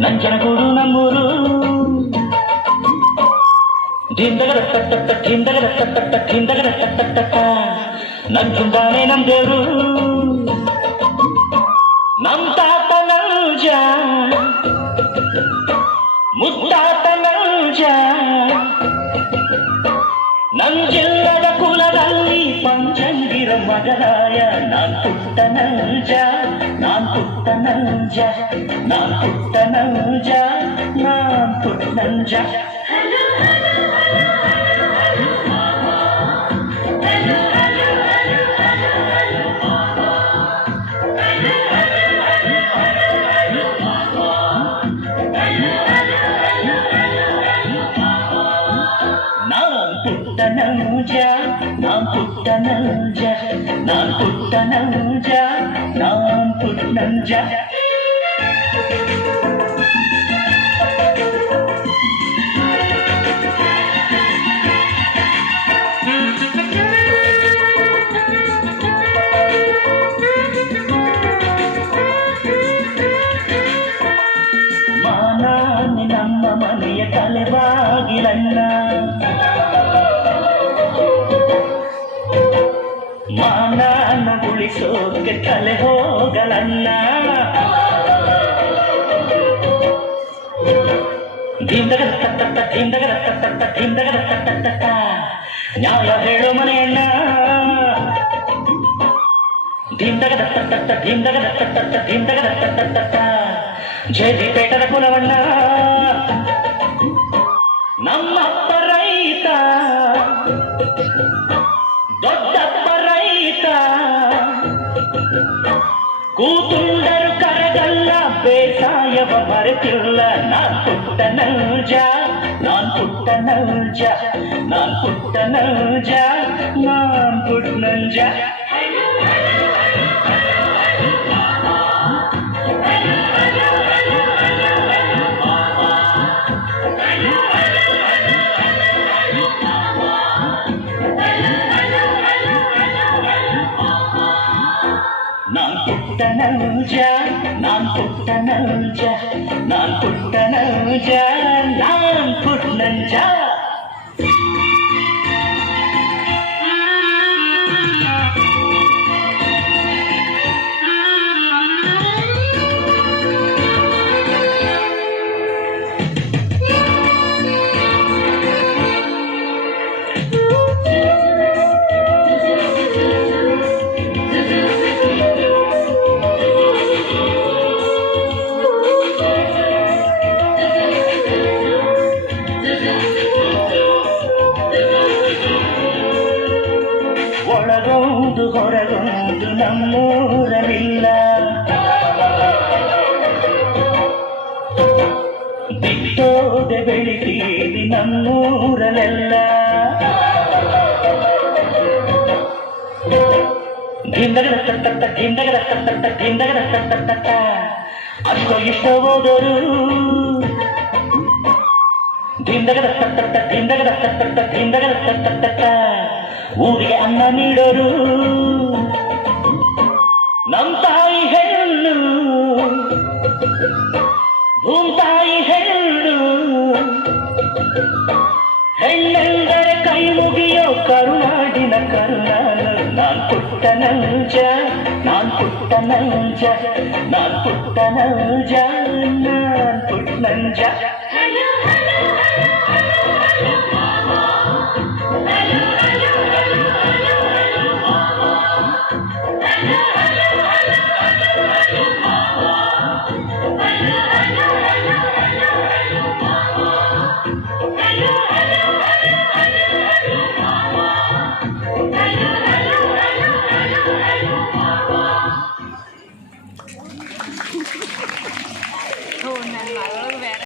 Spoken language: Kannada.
ನಂಜನಗೂಡು ನಮ್ಮೂರು ಧಿಂದಗದ ನಂಜುಂದಾನೆ ನಮ್ ದೇವ್ರು ನಮ್ ತಾತ ನಂಜ ಮುತ್ತಾತ ನಂಜ ನಂಜಿಲ್ಲದ ಕುಲದಲ್ಲಿ ಪಂಚಂಗಿರ ಮಗನಾಯ ನಾನ್ ಪುಟ್ಟ ನಂಜ ನಾನ್ ಪುಟ್ಟ ನಂಜ ನಾನ್ ಪುಟ್ಟ ನಂಜ ನಾನ್ ಪುಟ್ಟ ನಂಜ நான் புட்ட நஞ்ச நான் புட்ட நஞ்ச நான் புட்ட நஞ்ச ಮಾನಾನಿ ನಮ್ಮ ಮನೆಯ ತಲೆಬಾಗಿಲನ್ನ ಮಾನನ ಉಳಿಸೋಕೆ ತಲೆ ಹೋಗಲನ್ನ ನ್ಯಾಯ ಹೇಳೋ ಮನೆಯಣ್ಣ ಜೇಜಿ ಪೇಟದ ಕುಲವಣ್ಣ ನಮ್ಮಪ್ಪ ರೈತ ದೊಡ್ಡಪ್ಪ ರೈತ ಕೂತುಂಡರು ಕರಗಲ್ಲ ಬೇಸಾಯವ ಮರೆತಿಲ್ಲ ನಾನ್ ಪುಟ್ಟ ನೌಜ ನಾನ್ ಪುಟ್ಟ ನೌಜ ನಾನ್ ಪುಟ್ಟ ನೌಜ ನಾನ್ ಪುಟ್ಟ ನಂಜ நான் புட்ட நௌஜ நான் புட்ட நௌஜ நான் புட்ட நௌஜ நான் புட்ட நஞ்ச ಒಳಗೊಂದು ಹೊರಗೊಂದು ನಮ್ಮೂರಲಿಲ್ಲ ಬಿಟ್ಟೋದೆ ಬೆಳಿತೀರಿ ನಮ್ಮೂರಲೆಲ್ಲ ಅಷ್ಟೋ ಇಷ್ಟ ಹೋದರು ಊರಿಗೆ ಅನ್ನ ನೀಡೋರು ನಮ್ ತಾಯಿ ಹೆಣ್ಣು ಭೂತಾಯಿ ಹೆಣ್ಣು ಹೆಣ್ಣೆಂದರೆ ಕೈ ಮುಗಿಯೋ ಕರುನಾಡಿನ ಕರುನಾಡು ನಾನ್ ಪುಟ್ಟ ನೌಜ ನಾನ್ ಪುಟ್ಟ ನೌಜ ನಾನ್ ಪುಟ್ಟ ನೌಜ ನಾನ್ ಪುಟ್ಟ ನಂಜ